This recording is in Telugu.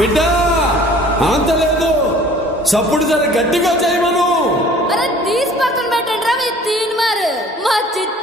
బిడ్డ అంతలేదు సప్పుడు జర గట్టిగా చేయమను. అరే తీసి పక్కన పెట్టండి రా మీ తీన్ మరి. మా చిత్త